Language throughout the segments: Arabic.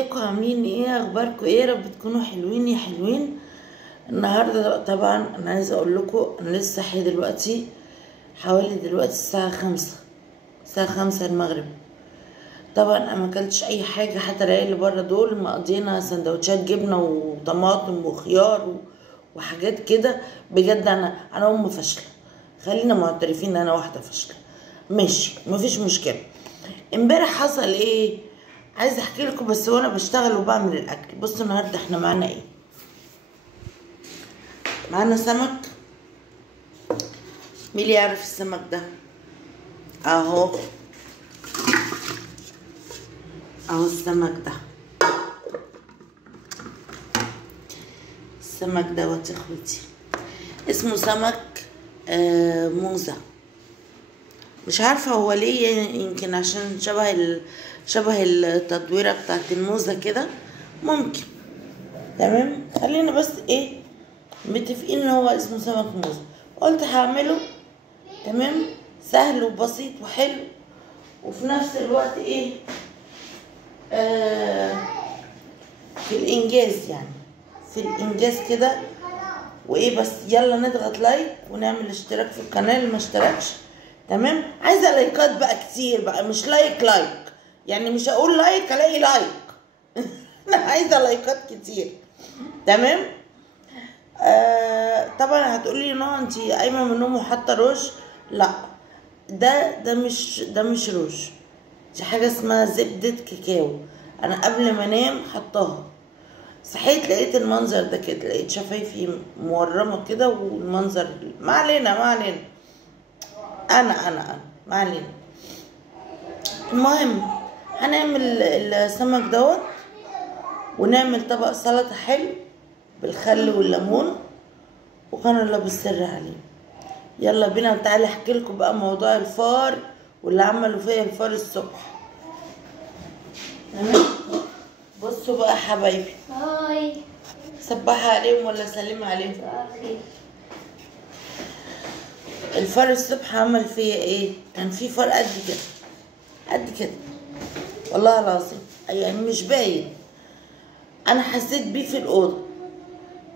ازيكم عاملين ايه؟ اخباركم ايه؟ رب تكونوا حلوين يا حلوين. النهارده طبعا انا عايزه اقول لكم انا لسه صاحيه دلوقتي، حوالي دلوقتي الساعه 5 المغرب. طبعا انا ما اكلتش اي حاجه، حتى العيال اللي بره دول مقضينا سندوتشات جبنه وطماطم وخيار وحاجات كده. بجد انا ام فاشله، خلينا معترفين ان انا واحده فاشله. ماشي، مفيش مشكله. امبارح حصل ايه؟ عايزه احكي لكم بس وانا بشتغل وبعمل الاكل. بصوا النهارده احنا معانا ايه؟ معانا سمك. مين اللي يعرف السمك ده؟ اهو السمك ده، السمك دوت يا اخوتي اسمه سمك موزة. مش عارفه هو ليه، يمكن عشان شبه التدويره بتاعت الموزه كده، ممكن. تمام، خلينا بس ايه متفقين ان هو اسمه سمك موزة. قلت هعمله تمام، سهل وبسيط وحلو، وفي نفس الوقت ايه في الانجاز، يعني في الانجاز كده وايه. بس يلا نضغط لايك ونعمل اشتراك في القناه اللي ما اشتركش. تمام، عايزه لايكات بقى كتير بقى، مش لايك يعني مش هقول لايك الاقي لايك انا عايزه لايكات كتير. تمام. طبعا هتقولي نو انت قايمه من النوم وحاطه روج. لا، ده مش روج، دي حاجه اسمها زبده كاكاو. انا قبل ما انام حطاها، صحيت لقيت المنظر ده كده، لقيت شفايفي مورمه كده والمنظر. ما علينا انا ما علينا. المهم هنعمل السمك دوت ونعمل طبق سلطه حلو بالخل والليمون، وكان الله بالسر عليه. يلا بينا، تعالي احكي لكم بقى موضوع الفار واللي عملوا فيا الفار الصبح. تمام، بصوا بقى حبايبي. هاي، صباحي عليهم ولا سلمي عليهم. الفار الصبح عمل فيا ايه؟ كان في فار قد كده قد كده والله العظيم، يعني مش باين. انا حسيت بيه في الاوضه،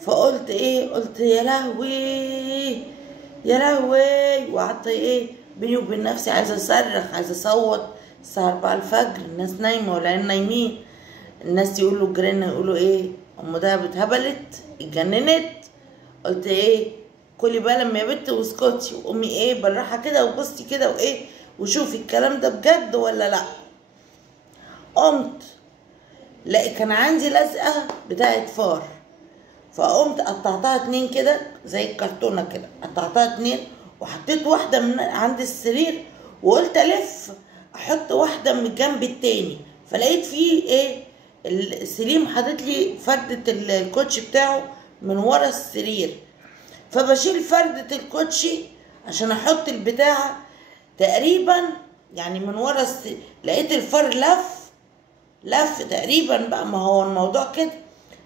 فقلت ايه، قلت يا لهوي يا لهوي، وقعدت ايه بيني وبين نفسي عايزه اصرخ، عايزه اصوت. الساعه 4 الفجر، الناس نايمه والعيال نايمين. الناس يقولوا الجيران يقولوا ايه، ام ده اتهبلت اتجننت. قلت ايه، كلي بالك يا بنت واسكتي، وقومي ايه بالراحه كده وبصي كده وايه وشوفي الكلام ده بجد ولا لا. قمت، لا كان عندي لزقه بتاعت فار، فقمت قطعتها 2 كده زي الكرتونه كده، قطعتها 2 وحطيت واحده من عند السرير، وقلت الف احط واحده من الجنب التاني. فلقيت فيه ايه، السليم حاطط لي فردة الكوتشي بتاعه من ورا السرير، فبشيل فردة الكوتشي عشان احط البتاعة تقريبا يعني من ورا لقيت الفار لف تقريبا بقى، ما هو الموضوع كده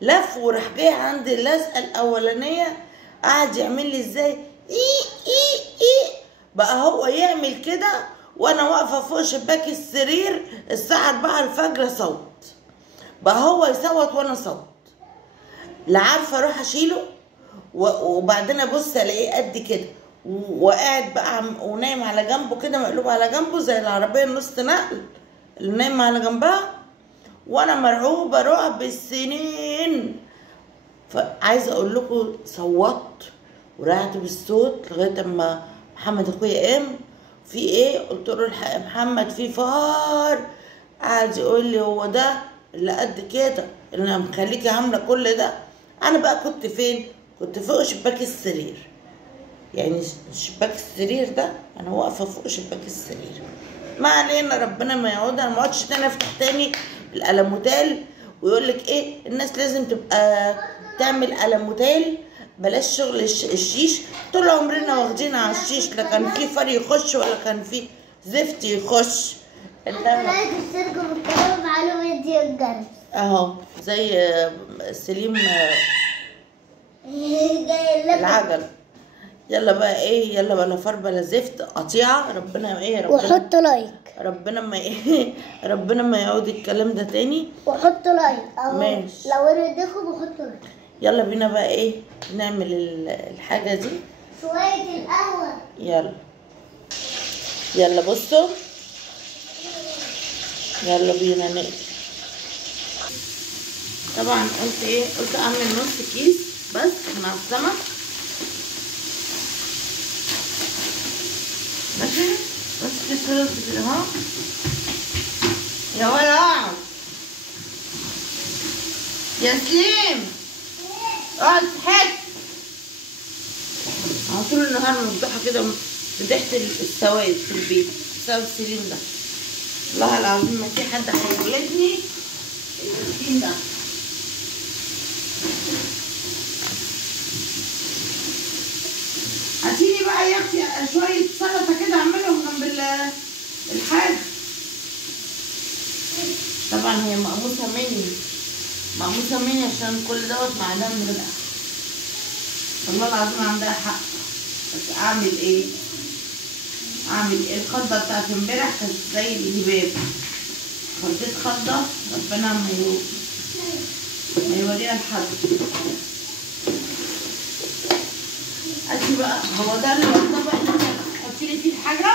لف وراح جاي عند اللزقه الاولانيه، قعد يعمل لي ازاي ايه بقى، هو يعمل كده وانا واقفه فوق شباك السرير الساعه 4 الفجر صوت، بقى هو يصوت وانا صوت. لا عارفه اروح اشيله وبعدين ابص الاقيه قد كده وقاعد بقى ونايم على جنبه كده، مقلوب على جنبه زي العربيه النص نقل اللي نايم على جنبها، وانا مرعوبه رعب السنين. فعايزه اقول لكم صوت ورعت بالصوت لغايه اما محمد اخويا قام. في ايه؟ قلت له الحق يا محمد في فار. قعد يقول لي هو ده اللي قد كده اللي مخليكي عامله كل ده؟ انا بقى كنت فين؟ كنت فوق شباك السرير، يعني شباك السرير ده انا واقفه فوق شباك السرير. ما علينا، ربنا ما يعودها. انا ما اقعدش تاني افتح تاني الالموتال ويقول لك ايه الناس لازم تبقى تعمل الموتال، بلاش شغل الشيش. طول عمرنا واخدين على الشيش، لا كان في فار يخش ولا كان في زفت يخش. انما تشتركوا بالقناه ومعلومات دي الجرس اهو زي سليم جاي لك العجل. يلا بقى ايه، يلا بلا فر بلا زفت قطيعه. ربنا ايه، ربنا وحطوا لايك. ربنا ما ايه ربنا ما يعود الكلام ده تاني. وحطوا لايك اهو. ماشي. لو رضيكم وحطوا لايك. يلا بينا بقى ايه نعمل الحاجه دي. شوية القهوة. يلا بصوا، يلا بينا نقلب. طبعا قلت اعمل نص كيس بس مع السمك. ماشي، بس كيس رز كده اهو. يا ولد يا سليم اقعد تحت. انا طول النهار مفضوحه كده، فضحت السواد في البيت بسبب سليم ده. والله العظيم ما في حد هيولدني المسكين ده. هاتيلي بقى يا اختي شويه سلطه كده اعملهم جنب الحاج. طبعا هي مقموصه مني عشان كل دوت معدنها من غير. والله العظيم عندها حق، بس اعمل ايه؟ الخضه بتاعت امبارح كانت زي الهباب. خدت خضه ربنا ما يوريها لحد. ادي بقى هو ده الطبق اللي انت هتحطي لي فيه الحاجه.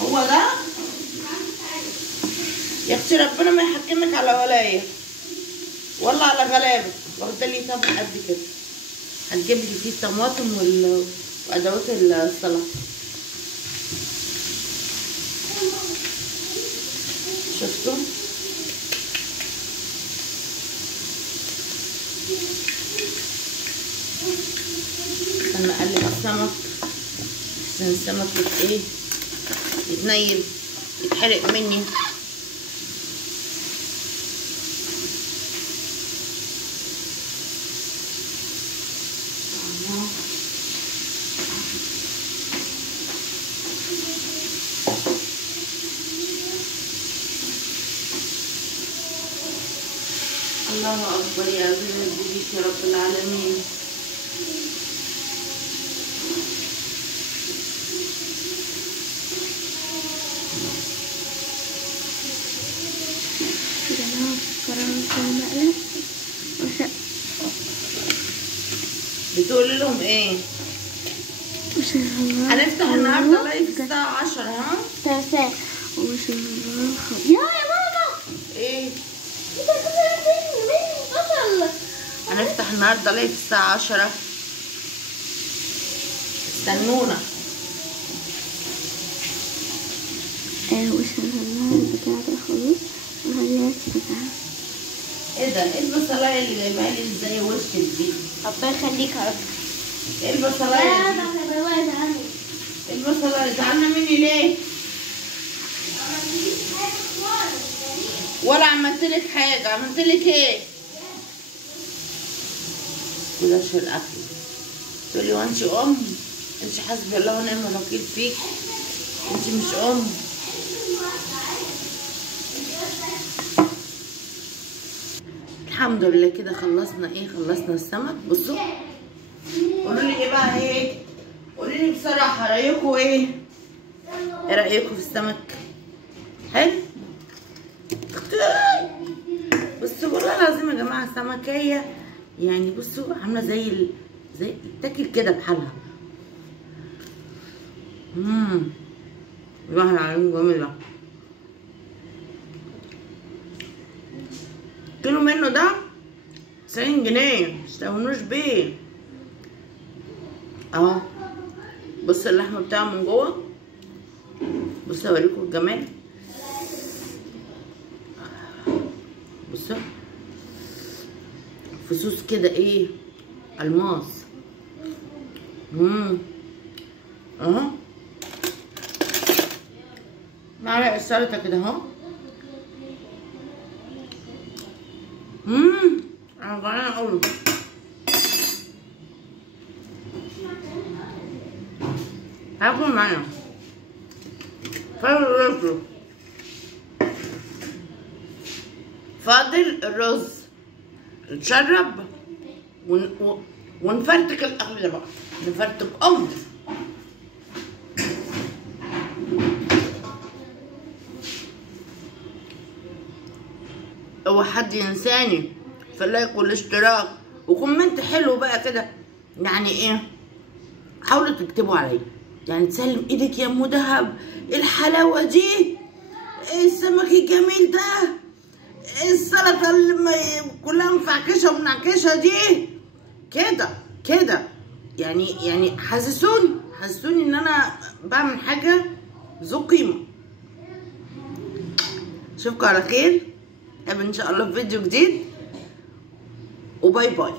هو ده يا اختي، ربنا ما يحكمك على ولايه ولا على غلابه. واخده لي طبق قد كده، هتجيب لي فيه الطماطم وادوات السلطه. شفتوا؟ انا اقلب السمك عشان السمك يتنيل يتحرق مني. الله اكبر يا عزيز بيك يا رب العالمين. بتقولي لهم ايه؟ هنفتح النهارده لايف الساعة 10. ها؟ تمام. يا ماما ايه؟ انت بصل. هنفتح النهارده لايف الساعة 10. استنونا. وشغلنا البتاع ده خلاص وهنلاقي بتاع. ايه ده؟ ايه البصلايه اللي جايبها لي ازاي وشك دي؟ ربنا يخليك يا رب. ايه البصلايه دي؟ ايه البصلايه؟ زعلانه مني ليه؟ ولا عملت لك حاجه. عملت لك ايه؟ بلاش الاكل. تقولي وانت ام؟ انت حسبي الله ونعم الوكيل فيك. انت مش ام. الحمد لله كده خلصنا السمك. بصوا قولوا لي ايه بقى، قولوا لي بصراحه رايكم ايه رايكم في السمك؟ حلو. بصوا والله العظيم يا جماعه سمكيه يعني. بصوا عامله زي تاكل كده بحالها. والله العظيم جميله. كيلو منه ده 90 جنيه، متستهونوش بيه. اهو بصوا اللحمه بتاعه من جوه. بصوا اوريكم الجمال. بصوا فصوص كده الماس. اهو معلقه سلطه كده اهو. انا جعانه قوي. هاكل معايا فاضل الرز نشرب ونفرتك الاكل ده بقى، نفرتك اوعى حد ينساني في اللايك والاشتراك وكومنت حلو بقى كده. يعني ايه، حاولوا تكتبوا عليا، يعني تسلم ايدك يا ام دهب، الحلاوه دي، السمك الجميل ده، السلطه اللي كلها مفعكشه ومنعكشه دي، كده يعني حسسوني ان انا بعمل حاجه ذو قيمه. اشوفكم على خير، ان شاء الله في فيديو جديد، وباي باي.